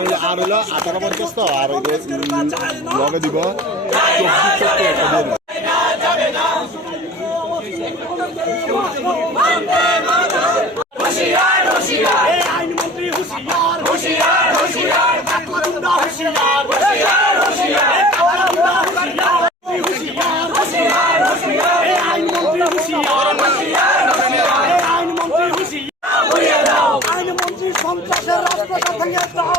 আর হলো 1850 তো আর লগে দিব 24 সন্ত্রাসের রাষ্ট্রটা ভেঙে দাও,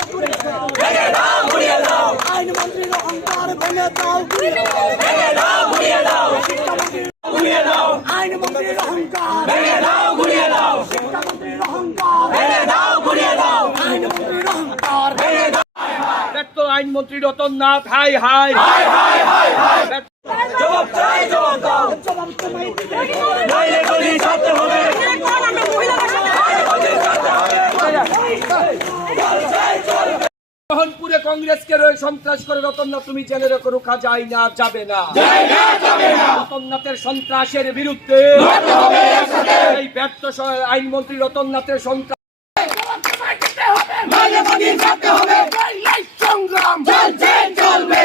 ভেঙে দাও, ঘুরিয়ে দাও। আইনমন্ত্রীর অহংকার ভেঙে দাও, ভেঙে দাও, ঘুরিয়ে দাও। শিক্ষামন্ত্রীর ঘুরিয়ে দাও, আইনমন্ত্রীর অহংকার ভেঙে দাও, ঘুরিয়ে দাও। শিক্ষামন্ত্রীর অহংকার ভেঙে দাও, ঘুরিয়ে দাও। আইনমন্ত্রীর অহংকার ভেঙে দাও। ব্যর্থ আইনমন্ত্রী রতননাথ হাই হাই হাই হাই হাই হাই। জবাব চাই, জবাব দাও। জবাব তোমায় দিতে হবে, নইলে গুলি ছাড়তে হবে। মোহনপুরে কংগ্রেসকে সন্ত্রাস করে রতননাথ তুমি জেলে রেখে রোখা যায় না, যাবে না। রতননাথের সন্ত্রাসের বিরুদ্ধে এই ব্যর্থ আইনমন্ত্রী রতননাথের সন্ত্রাস সংগ্রাম চলছে, চলবে।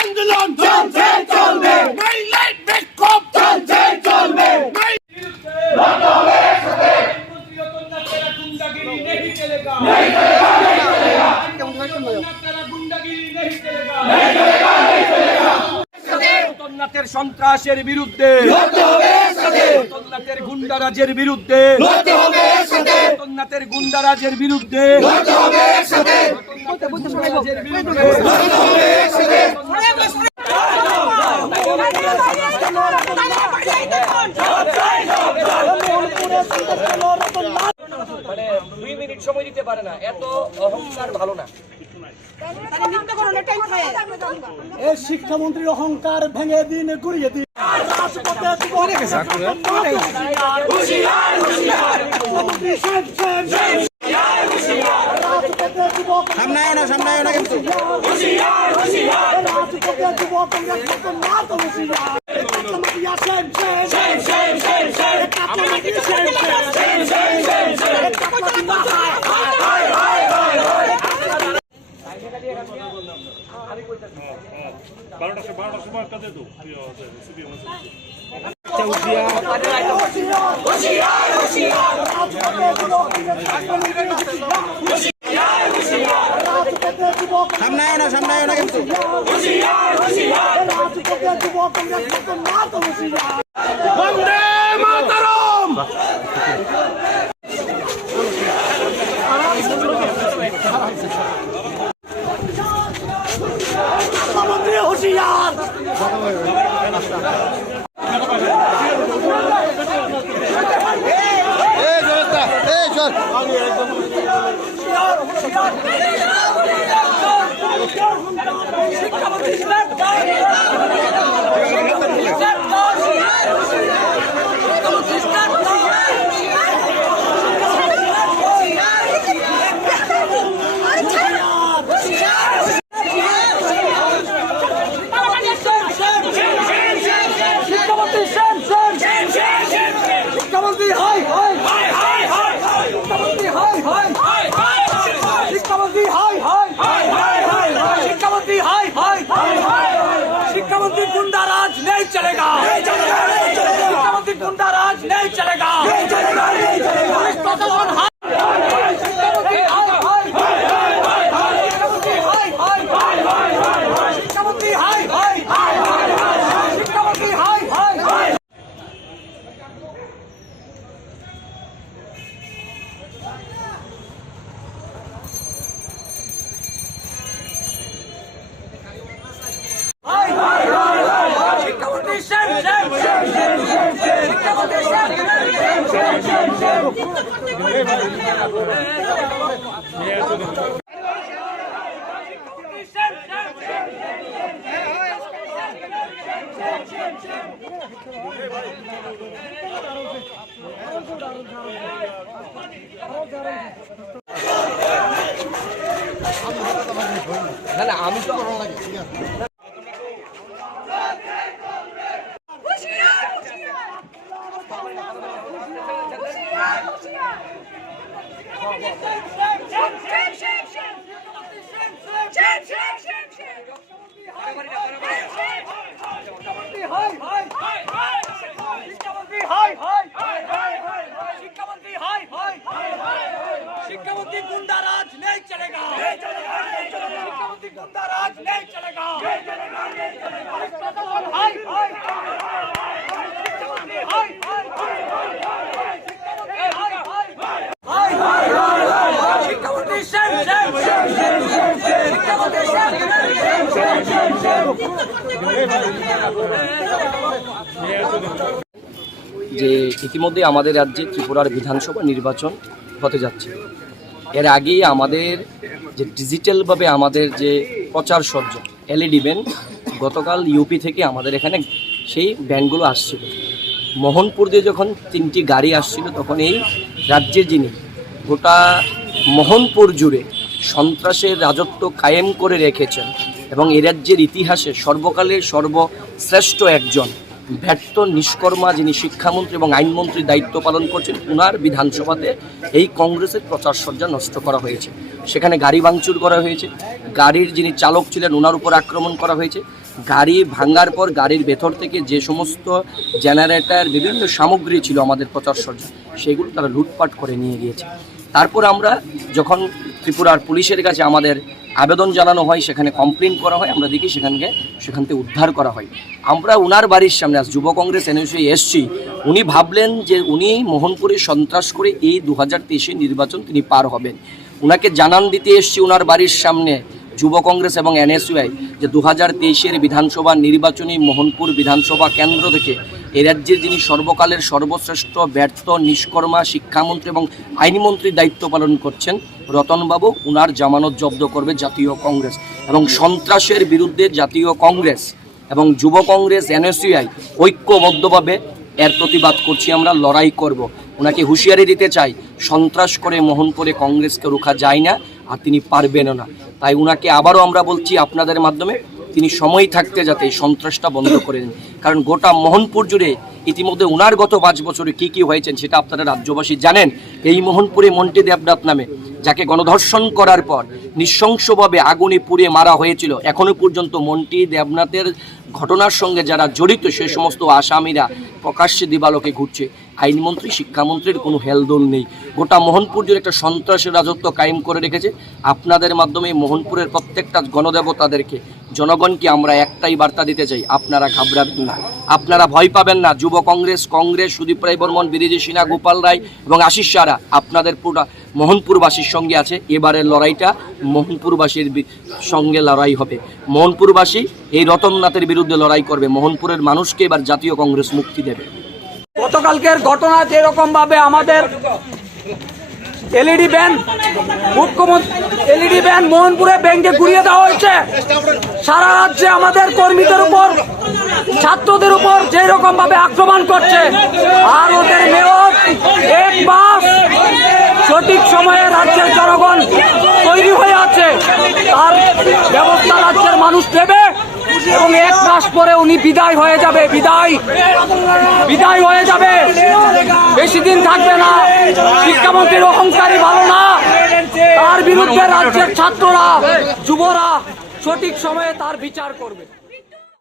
আন্দোলন চলছে, চলবে। বিক্ষোভ চলছে, চলবে। রতননাথের সন্ত্রাসের বিরুদ্ধে, রতননাথের গুন্ডারাজের বিরুদ্ধে, রতননাথের গুন্ডারাজের বিরুদ্ধে, মানে 2 মিনিট সময় দিতে পারে না, এত অহংকার ভালো না। এই শিক্ষামন্ত্রীর অহংকার ভেঙে দিন, ঘুরিয়ে দিন। সামনে না কিন্তু সামনে না কিন্তু বন্দে মাতরম। মুখ্যমন্ত্রী হুঁশিয়ার, शिक्षामंत्री गुंडाराज नहीं चलेगा, शिक्षामंत्री गुंडाराज नहीं चलेगा। पुलिस प्रशासन शिक्षामंत्री हाय हाय, शिक्षामंत्री हाय हाय। না না আমি তো ভালো লাগে। राज नहीं चलेगा, मुख्यमंत्री गुंडा राज नहीं चलेगा। যে ইতিমধ্যে আমাদের রাজ্যে ত্রিপুরার বিধানসভা নির্বাচন হতে যাচ্ছে। এর আগেই আমাদের যে ডিজিটালভাবে আমাদের যে প্রচার সজ্জা এলইডি ব্যান গতকাল ইউপি থেকে আমাদের এখানে সেই ব্যানগুলো আসছিল। মোহনপুর দিয়ে যখন 3টি গাড়ি আসছিল তখন এই রাজ্যের যিনি গোটা মোহনপুর জুড়ে সন্ত্রাসের রাজত্ব কায়েম করে রেখেছেন এবং এই রাজ্যের ইতিহাসে সর্বকালের সর্বশ্রেষ্ঠ একজন ব্যর্থ নিষ্কর্মা যিনি শিক্ষামন্ত্রী এবং আইনমন্ত্রীর দায়িত্ব পালন করছেন, ওনার বিধানসভাতে এই কংগ্রেসের প্রচার সজ্জা নষ্ট করা হয়েছে। সেখানে গাড়ি ভাঙচুর করা হয়েছে, গাড়ির যিনি চালক ছিলেন ওনার উপর আক্রমণ করা হয়েছে। গাড়ি ভাঙার পর গাড়ির ভেতর থেকে যে সমস্ত জেনারেটর বিভিন্ন সামগ্রী ছিল আমাদের প্রচার সজ্জা সেগুলো তারা লুটপাট করে নিয়ে গিয়েছে। তারপর আমরা যখন ত্রিপুরার পুলিশের কাছে আমাদের আবেদন জানানো হয়, সেখানে কমপ্লেন করা হয়, আমরা দেখি সেখান থেকে উদ্ধার করা হয়। আমরা ওনার বাড়ির সামনে আজ যুব কংগ্রেস এনএসইউ এসছি, উনি ভাবলেন যে উনি মোহনপুরে সন্ত্রাস করে এই 2023 নির্বাচন তিনি পার হবেন। ওনাকে জানান দিতে এসছি ওনার বাড়ির সামনে যুব কংগ্রেস এবং এনএসইউ যে 2023 বিধানসভা নির্বাচনী মোহনপুর বিধানসভা কেন্দ্র থেকে এ রাজ্যের যিনি সর্বকালের সর্বশ্রেষ্ঠ ব্যর্থ নিষ্কর্মা শিক্ষামন্ত্রী এবং আইনমন্ত্রীর দায়িত্ব পালন করছেন রতনবাবু, ওনার জামানত জব্দ করবে জাতীয় কংগ্রেস এবং সন্ত্রাসের বিরুদ্ধে জাতীয় কংগ্রেস এবং যুব কংগ্রেস এনএসইউ ঐক্যবদ্ধভাবে এর প্রতিবাদ করছি, আমরা লড়াই করব। ওনাকে হুঁশিয়ারি দিতে চাই, সন্ত্রাস করে মোহনপুরে কংগ্রেসকে রোখা যায় না আর তিনি পারবেনও না। তাই ওনাকে আবারও আমরা বলছি আপনাদের মাধ্যমে তিনি সময় থাকতে যাতে এই সন্ত্রাসটা বন্ধ করে দেন, কারণ গোটা মোহনপুর জুড়ে ইতিমধ্যে ওনার গত 5 বছরে কী হয়েছেন সেটা আপনারা রাজ্যবাসী জানেন। এই মোহনপুরে মন্টি দেবনাথ নামে যাকে গণধর্ষণ করার পর নৃশংসভাবে আগুনে পুড়িয়ে মারা হয়েছিল, এখনো পর্যন্ত মন্টি দেবনাথের ঘটনার সঙ্গে যারা জড়িত সেই সমস্ত আসামিরা প্রকাশ্যে দিবালোকে ঘুরছে। আইনমন্ত্রী শিক্ষামন্ত্রীর কোনো হেলদোল নেই, গোটা মোহনপুর জুড়ে একটা সন্ত্রাসের রাজত্ব কায়েম করে রেখেছে। আপনাদের মাধ্যমে মোহনপুরের প্রত্যেকটা গণদেবতাদেরকে জনগণকে আমরা একটাই বার্তা দিতে চাই, আপনারা ঘাবড়াবেন না, আপনারা ভয় পাবেন না। যুব কংগ্রেস সুদীপ রায় বর্মন, বিরিজি সিনহা, গোপাল রায় এবং আশিস সারা আপনাদের পুরো মোহনপুরবাসীর সঙ্গে আছে। এবারের লড়াইটা মোহনপুরবাসীর সঙ্গে লড়াই হবে। মোহনপুরবাসী এই রতননাথের বিরুদ্ধে লড়াই করবে। মোহনপুরের মানুষকে এবার জাতীয় কংগ্রেস মুক্তি দেবে। গতকালকের ঘটনা যেরকম ভাবে আমাদের এলইডি ব্যান মোহনপুরে ব্যাংকে ঘুরিয়ে দেওয়া হয়েছে, সারা রাজ্যে আমাদের কর্মীদের উপর ছাত্রদের উপর যেরকম ভাবে আক্রমণ করছে, আর ওদের মেয়র 1 মাস সঠিক সময়ে রাজ্যের জনগণ তৈরি হয়ে আছে, তার ব্যবস্থা রাজ্যের মানুষ নেবে এবং 1 মাস পরে উনি বিদায় হয়ে যাবে, বিদায় হয়ে যাবে, বেশি দিন থাকবে না। শিক্ষামন্ত্রীর অহংকারী ভালো না, তার বিরুদ্ধে রাজ্যের ছাত্ররা যুবরা সঠিক সময়ে তার বিচার করবে।